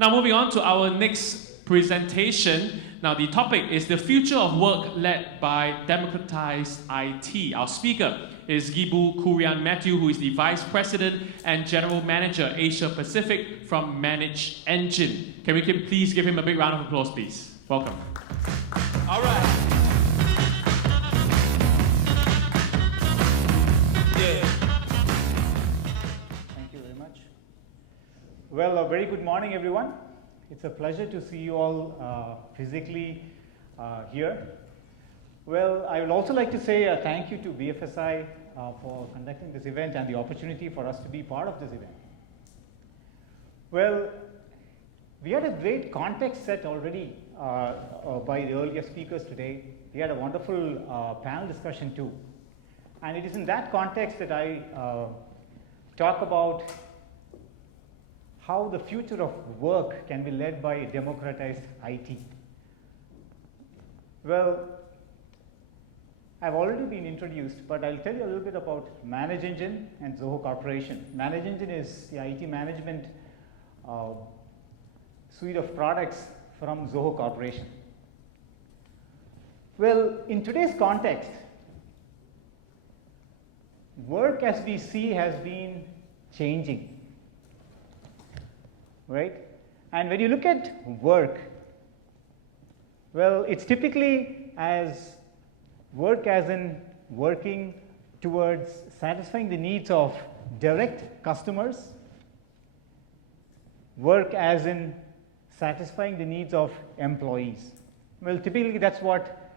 Now moving on to our next presentation. Now the topic is the future of work led by democratized IT. Our speaker is Gibu Kurian Mathew, who is the Vice President and General Manager Asia Pacific from 𝐁𝐅𝐒𝐿. Can we please give him a big round of applause, please? Welcome. All right. Yeah. Thank you very much. Well, a very good morning, everyone. It's a pleasure to see you all physically here. Well, I would also like to say thank you to BFSI for conducting this event and the opportunity for us to be part of this event. Well, we had a great context set already by the earlier speakers today. We had a wonderful panel discussion too. And it is in that context that I talk about how the future of work can be led by democratized IT. Well, I've already been introduced, but I'll tell you a little bit about 𝐁𝐼𝐻 and Zoho Corporation. 𝐁𝐼𝐻 is the IT management suite of products from Zoho Corporation. Well, in today's context, work as we see has been changing. Right? And when you look at work, well, it's typically as work as in working towards satisfying the needs of direct customers, work as in satisfying the needs of employees. Well, typically that's what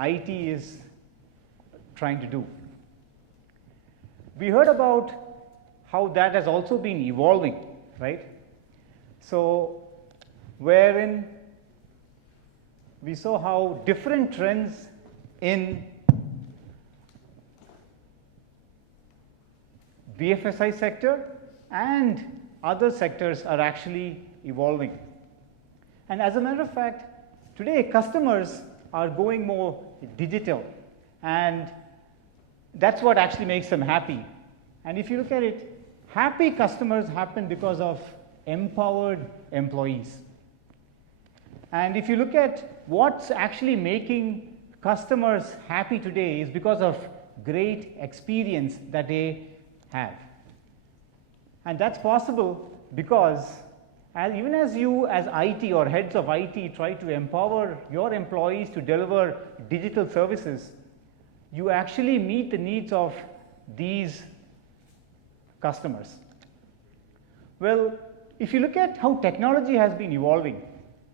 IT is trying to do. We heard about how that has also been evolving. Right? So, wherein we saw how different trends in BFSI sector and other sectors are actually evolving. And as a matter of fact, today customers are going more digital, and that's what actually makes them happy. And if you look at it, happy customers happen because of empowered employees. And if you look at what's actually making customers happy today is because of great experience that they have. And that's possible because even as you as IT or heads of IT try to empower your employees to deliver digital services, you actually meet the needs of these customers. Well, if you look at how technology has been evolving,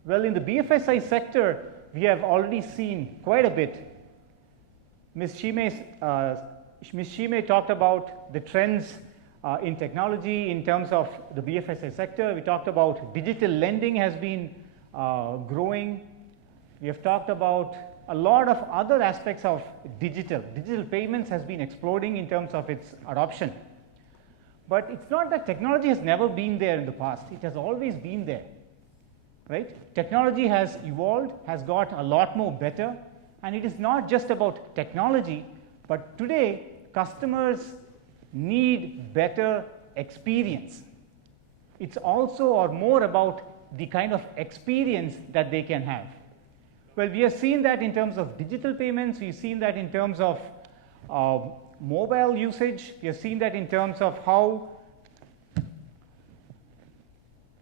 well, in the BFSI sector, we have already seen quite a bit. Ms. 𝐂𝐝𝐻 talked about the trends in technology in terms of the BFSI sector. We talked about digital lending has been growing. We have talked about a lot of other aspects of digital. Digital payments has been exploding in terms of its adoption. But it's not that technology has never been there in the past. It has always been there, right? Technology has evolved, has got a lot more better, and it is not just about technology, but today customers need better experience. It's also or more about the kind of experience that they can have. Well, we have seen that in terms of digital payments, we've seen that in terms of mobile usage, we have seen that in terms of how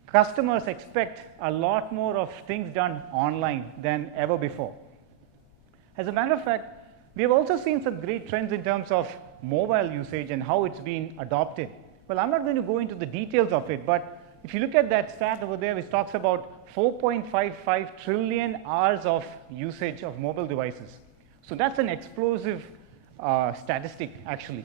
customers expect a lot more of things done online than ever before. As a matter of fact, we have also seen some great trends in terms of mobile usage and how it's been adopted. Well, I'm not going to go into the details of it, but if you look at that stat over there, which talks about 4.55 trillion hours of usage of mobile devices. So that's an explosive statistic, actually.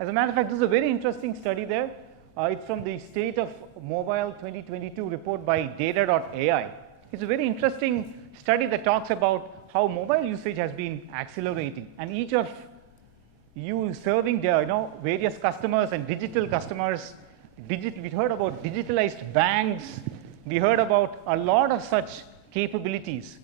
As a matter of fact, this is a very interesting study there. It's from the State of Mobile 2022 report by data.ai. It's a very interesting study that talks about how mobile usage has been accelerating, and each of you serving their, various customers and digital customers. We heard about digitalized banks. We heard about a lot of such capabilities.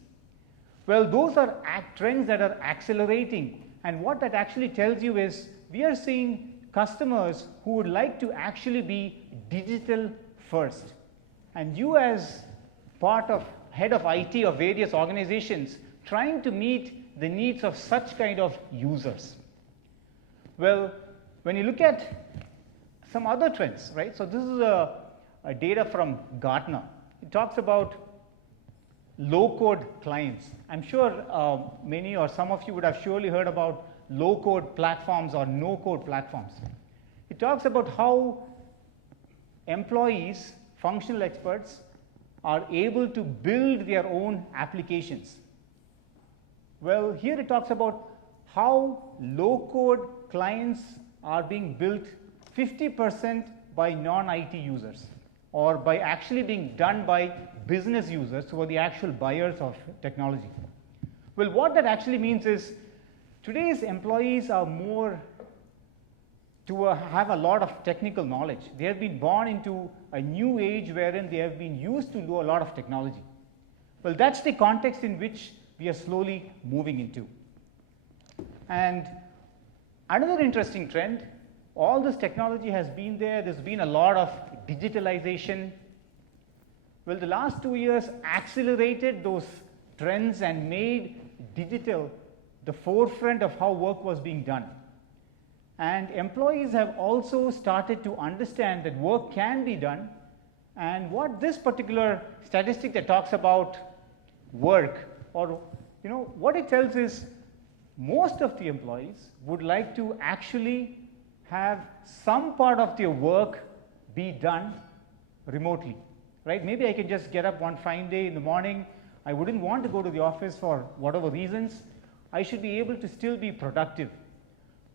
Well, those are trends that are accelerating, and what that actually tells you is we are seeing customers who would like to actually be digital first. and you as part of head of IT of various organizations trying to meet the needs of such kind of users? Well, when you look at some other trends, right? So this is a data from Gartner. It talks about low-code clients. I'm sure many or some of you would have surely heard about low-code platforms or no-code platforms. It talks about how employees, functional experts, are able to build their own applications. Well, here it talks about how low-code clients are being built 50% by non-IT users, or by actually being done by business users who are the actual buyers of technology. Well, what that actually means is today's employees are more to have a lot of technical knowledge. They have been born into a new age wherein they have been used to do a lot of technology. Well, that's the context in which we are slowly moving into. And another interesting trend, all this technology has been there. There's been a lot of digitalization. Well, the last 2 years accelerated those trends and made digital the forefront of how work was being done. And employees have also started to understand that work can be done. And what this particular statistic that talks about work, or what it tells is most of the employees would like to actually have some part of their work be done remotely, right? Maybe I can just get up one fine day in the morning. I wouldn't want to go to the office for whatever reasons. I should be able to still be productive.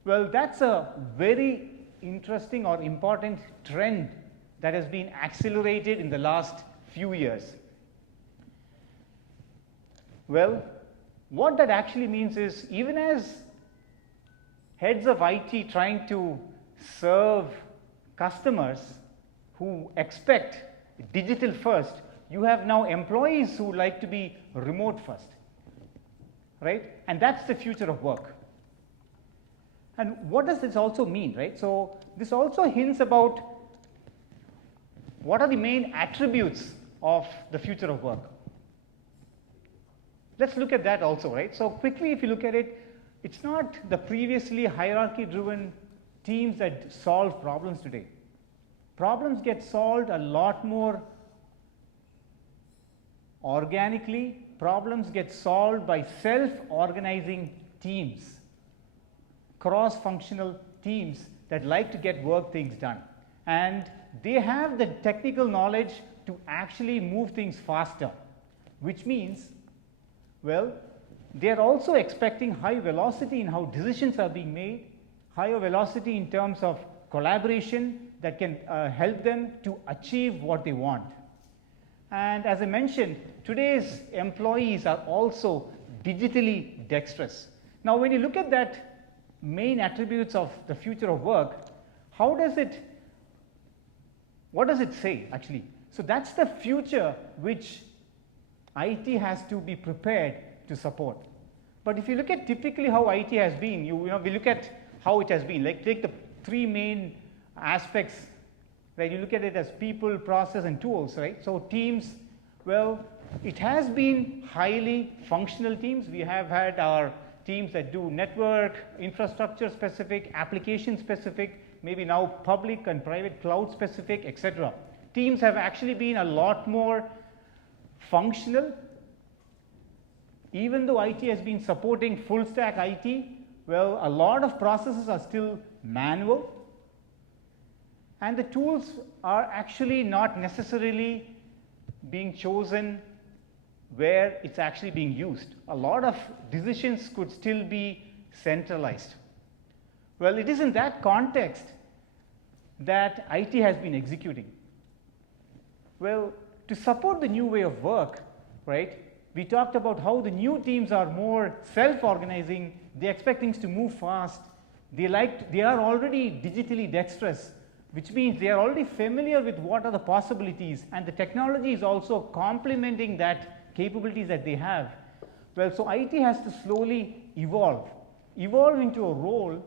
Well, that's a very interesting or important trend that has been accelerated in the last few years. Well, what that actually means is, even as heads of IT trying to serve customers who expect digital first, you have now employees who like to be remote first, right? And that's the future of work. And what does this also mean, right? So this also hints about what are the main attributes of the future of work. Let's look at that also, right? So quickly, if you look at it, it's not the previously hierarchy-driven teams that solve problems today. Problems get solved a lot more organically. Problems get solved by self-organizing teams, cross-functional teams that like to get things done. And they have the technical knowledge to actually move things faster, which means, well, they are also expecting high velocity in how decisions are being made, higher velocity in terms of collaboration that can help them to achieve what they want. And as I mentioned, today's employees are also digitally dexterous. Now, when you look at that main attributes of the future of work, what does it say actually? So that's the future which IT has to be prepared to support. But if you look at typically how IT has been, we look at how it has been. Like, take the three main aspects, right? You look at it as people, process, and tools, right? So teams, well, it has been highly functional teams. We have had our teams that do network, infrastructure specific, application specific, maybe now public and private cloud specific, etc. Teams have actually been a lot more functional. Even though IT has been supporting full stack IT, well, a lot of processes are still manual. And the tools are actually not necessarily being chosen where it's actually being used. A lot of decisions could still be centralized. Well, it is in that context that IT has been executing. Well, to support the new way of work, right, we talked about how the new teams are more self-organizing. They expect things to move fast. They are already digitally dexterous, which means they are already familiar with what are the possibilities, and the technology is also complementing that capabilities that they have. Well, so IT has to slowly evolve into a role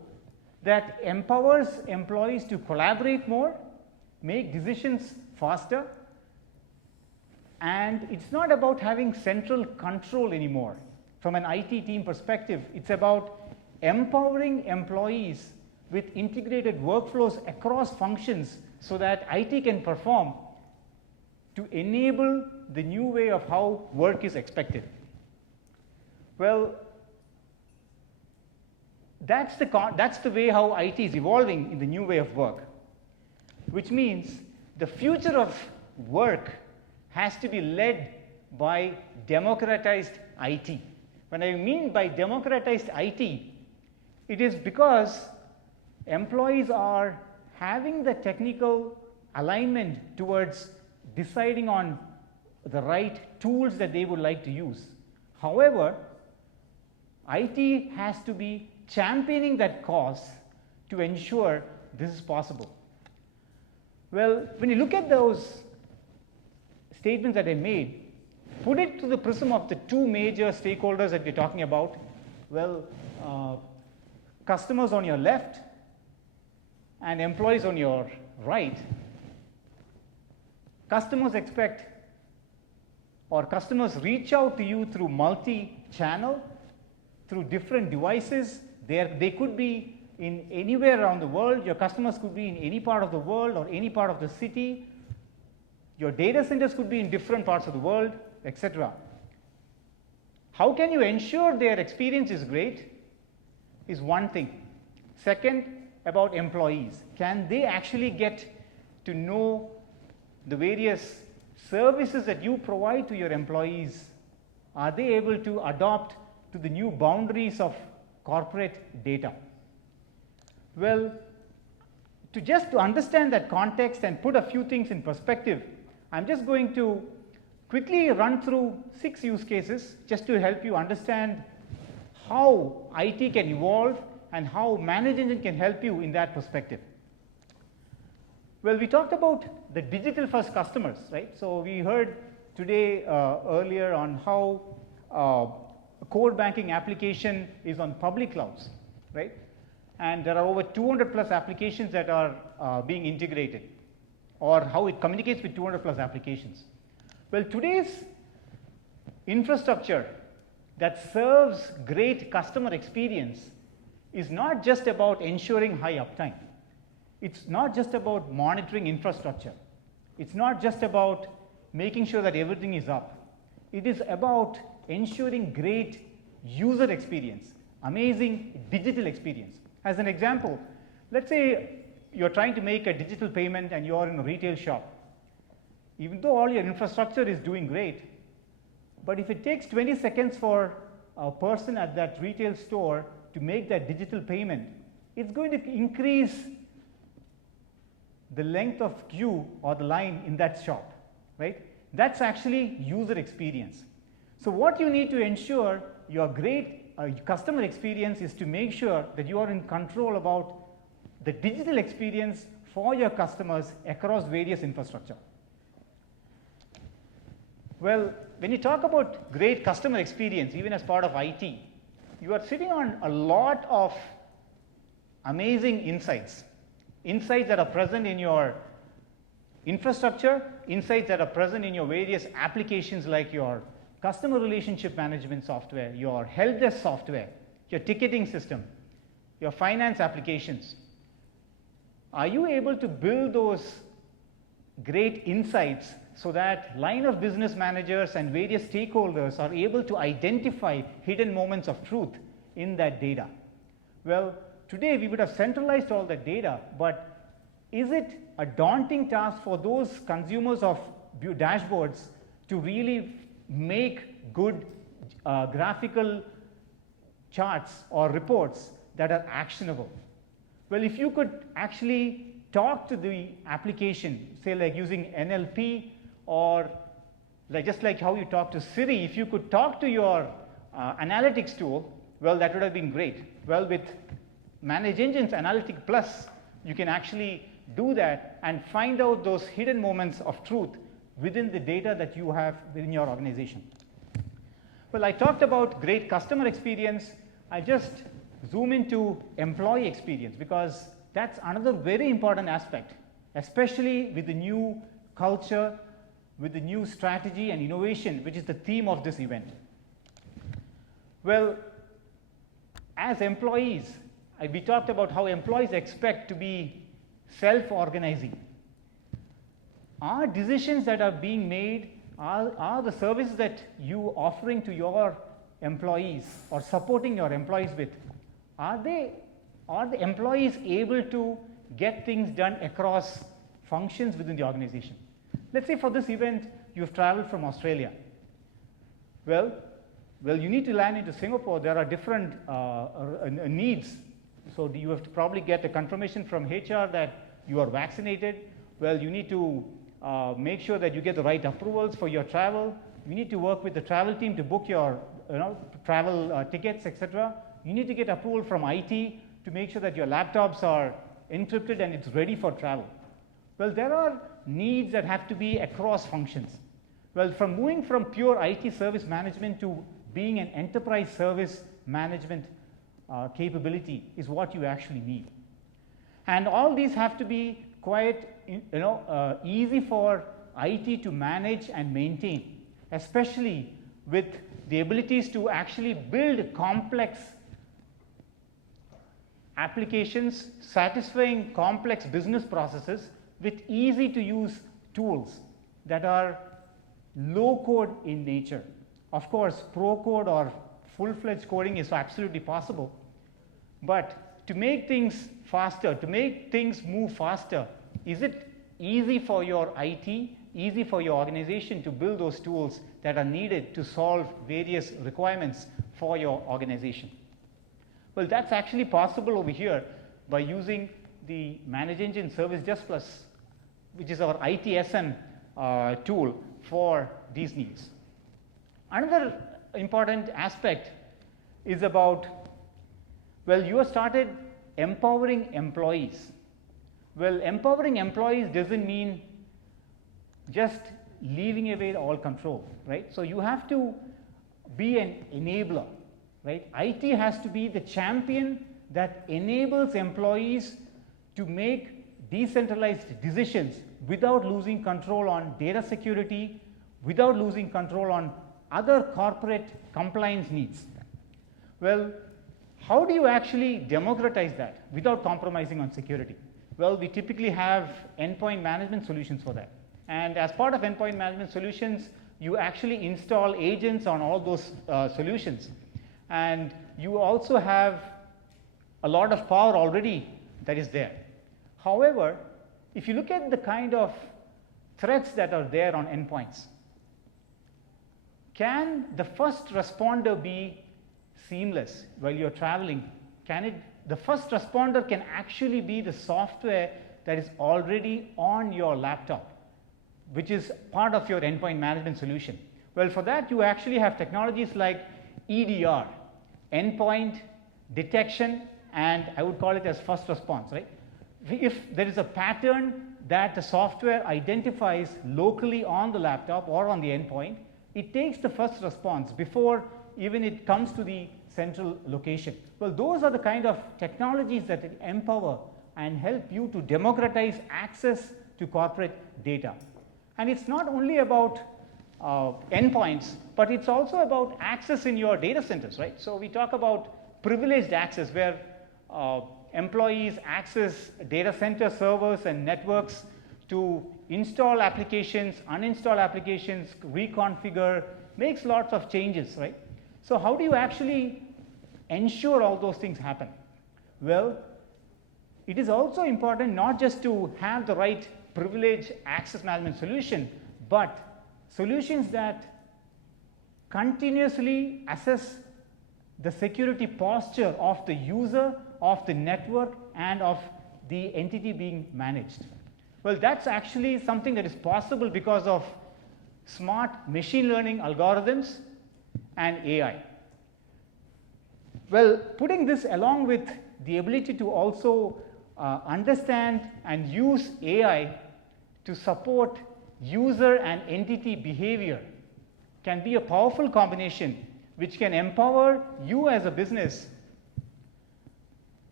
that empowers employees to collaborate more, make decisions faster, And it's not about having central control anymore. From an IT team perspective, it's about empowering employees with integrated workflows across functions so that IT can perform to enable the new way of how work is expected. Well, that's the way how IT is evolving in the new way of work, which means the future of work has to be led by democratized IT. When I mean by democratized IT, it is because employees are having the technical alignment towards deciding on the right tools that they would like to use. However, IT has to be championing that cause to ensure this is possible. Well, when you look at those statements that I made, put it to the prism of the two major stakeholders that we're talking about. Well, customers on your left and employees on your right. Customers expect, or customers reach out to you through multi-channel, through different devices. They could be in anywhere around the world. Your customers could be in any part of the world or any part of the city. Your data centers could be in different parts of the world, etc. How can you ensure their experience is great is one thing. Second, about employees. Can they actually get to know the various services that you provide to your employees? Are they able to adopt to the new boundaries of corporate data? Well, to understand that context and put a few things in perspective, I'm just going to quickly run through 6 use cases just to help you understand how IT can evolve and how Manage Engine can help you in that perspective. Well, we talked about the digital first customers, right? So we heard today earlier on how a core banking application is on public clouds, right? And there are over 200 plus applications that are being integrated, or how it communicates with 200 plus applications. Well, today's infrastructure that serves great customer experience is not just about ensuring high uptime. It's not just about monitoring infrastructure. It's not just about making sure that everything is up. It is about ensuring great user experience, amazing digital experience. As an example, let's say you're trying to make a digital payment and you're in a retail shop. Even though all your infrastructure is doing great, but if it takes 20 seconds for a person at that retail store to make that digital payment, it's going to increase the length of queue or the line in that shop, right? That's actually user experience. So what you need to ensure your great customer experience is to make sure that you are in control about the digital experience for your customers across various infrastructure. Well, when you talk about great customer experience, even as part of IT, you are sitting on a lot of amazing insights. Insights that are present in your infrastructure, insights that are present in your various applications like your customer relationship management software, your help desk software, your ticketing system, your finance applications. Are you able to build those great insights so that line of business managers and various stakeholders are able to identify hidden moments of truth in that data? Well, today we would have centralized all that data, but is it a daunting task for those consumers of dashboards to really make good graphical charts or reports that are actionable? Well, if you could actually talk to the application, say like using NLP, or just like how you talk to Siri, if you could talk to your analytics tool, well, that would have been great. Well, with Manage Engine's Analytic Plus, you can actually do that and find out those hidden moments of truth within the data that you have within your organization. Well, I talked about great customer experience. I just zoom into employee experience because that's another very important aspect, especially with the new culture with the new strategy and innovation, which is the theme of this event? Well, as employees, we talked about how employees expect to be self-organizing. Are decisions that are being made, are the services that you offering to your employees or supporting your employees with, are the employees able to get things done across functions within the organization? Let's say for this event, you've traveled from Australia. Well, you need to land into Singapore. There are different needs. So you have to probably get a confirmation from HR that you are vaccinated. Well, you need to make sure that you get the right approvals for your travel. You need to work with the travel team to book your travel tickets, etc. You need to get approval from IT to make sure that your laptops are encrypted and it's ready for travel. Well, there are needs that have to be across functions. Well, from moving from pure IT service management to being an enterprise service management capability is what you actually need. And all these have to be quite easy for IT to manage and maintain, especially with the abilities to actually build complex applications satisfying complex business processes with easy to use tools that are low code in nature. Of course, pro code or full-fledged coding is absolutely possible, but to make things faster, to make things move faster, is it easy for your IT, easy for your organization to build those tools that are needed to solve various requirements for your organization? Well, that's actually possible over here by using the Manage Engine Service Just Plus, which is our ITSM tool for these needs. Another important aspect is about, well, you have started empowering employees. Well, empowering employees doesn't mean just leaving away all control, right? So you have to be an enabler, right? IT has to be the champion that enables employees to make decentralized decisions without losing control on data security, without losing control on other corporate compliance needs. Well, how do you actually democratize that without compromising on security? Well, we typically have endpoint management solutions for that. And as part of endpoint management solutions, you actually install agents on all those solutions. And you also have a lot of power already that is there. However, if you look at the kind of threats that are there on endpoints, can the first responder be seamless while you're traveling? The first responder can actually be the software that is already on your laptop, which is part of your endpoint management solution. Well, for that, you actually have technologies like EDR, endpoint detection, and I would call it as first response, right? If there is a pattern that the software identifies locally on the laptop or on the endpoint, it takes the first response before even it comes to the central location. Well, those are the kind of technologies that empower and help you to democratize access to corporate data. And it's not only about endpoints, but it's also about access in your data centers, right? So we talk about privileged access, where employees access data center servers and networks to install applications, uninstall applications, reconfigure, makes lots of changes, right? So how do you actually ensure all those things happen? Well, it is also important not just to have the right privilege access management solution, but solutions that continuously assess the security posture of the user, of the network, and of the entity being managed. Well, that's actually something that is possible because of smart machine learning algorithms and AI. Well, putting this along with the ability to also understand and use AI to support user and entity behavior can be a powerful combination which can empower you as a business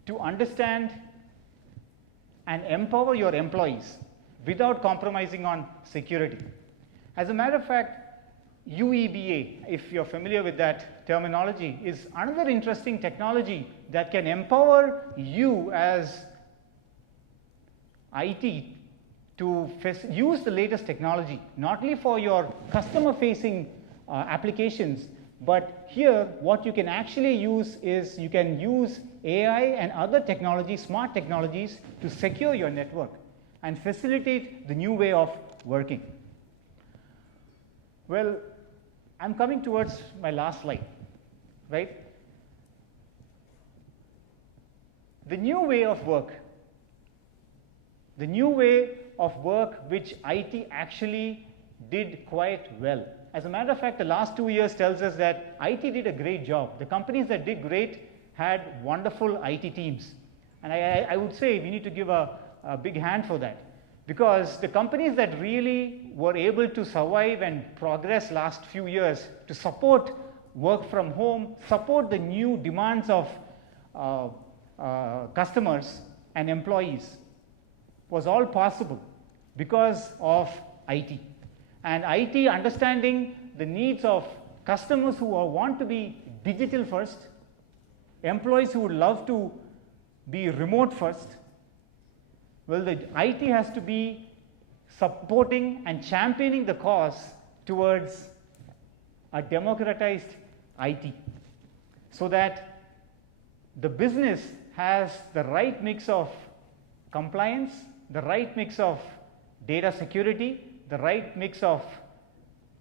to understand and empower your employees without compromising on security. As a matter of fact, UEBA, if you're familiar with that terminology, is another interesting technology that can empower you as IT to use the latest technology, not only for your customer-facing applications, but here what you can actually use is you can use AI and other technologies, smart technologies, to secure your network and facilitate the new way of working. Well, I'm coming towards my last slide, right? The new way of work. The new way of work which IT actually did quite well. As a matter of fact, the last 2 years tells us that IT did a great job. The companies that did great had wonderful IT teams. And I would say we need to give a big hand for that. Because the companies that really were able to survive and progress last few years to support work from home, support the new demands of customers and employees, was all possible because of IT. And IT understanding the needs of customers who want to be digital first, employees who would love to be remote first. Well, the IT has to be supporting and championing the cause towards a democratized IT, so that the business has the right mix of compliance, the right mix of data security, the right mix of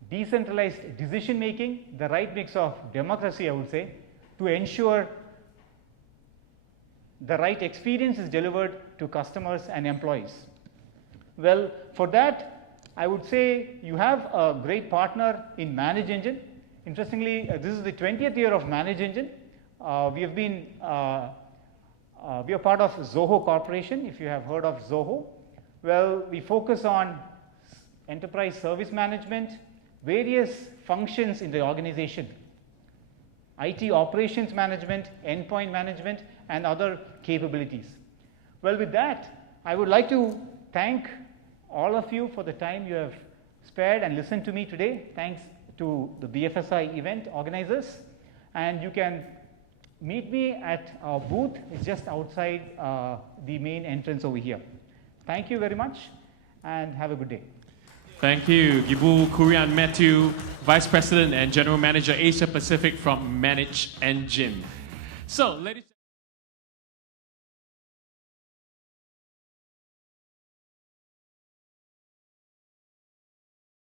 decentralized decision making, the right mix of democracy, I would say, to ensure the right experience is delivered to customers and employees. Well, for that, I would say you have a great partner in ManageEngine. Interestingly, this is the 20th year of ManageEngine. We are part of Zoho Corporation, if you have heard of Zoho. Well, we focus on enterprise service management, various functions in the organization, IT operations management, endpoint management, and other capabilities. Well, with that, I would like to thank all of you for the time you have spared and listened to me today. Thanks to the BFSI event organizers. And you can meet me at our booth. It's just outside the main entrance over here. Thank you very much, and have a good day. Thank you, Gibu Kurian Mathew, Vice President and General Manager Asia Pacific from ManageEngine. So, ladies